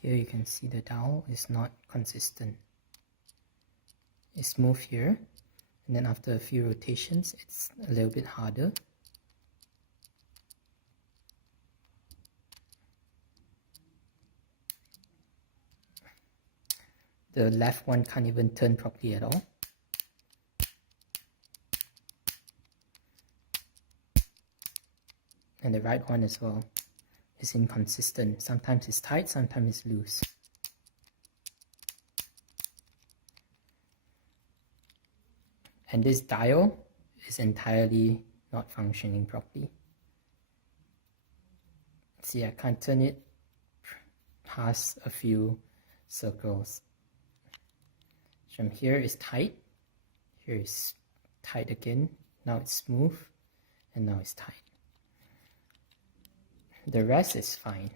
Here you can see the dial is not consistent. It's smooth here, and then after a few rotations it's a little bit harder. The left one can't even turn properly at all. And the right one as well is inconsistent. Sometimes it's tight, sometimes it's loose. And this dial is entirely not functioning properly. See, I can't turn it past a few circles. From here is tight, here is tight again, now it's smooth, and now it's tight. The rest is fine.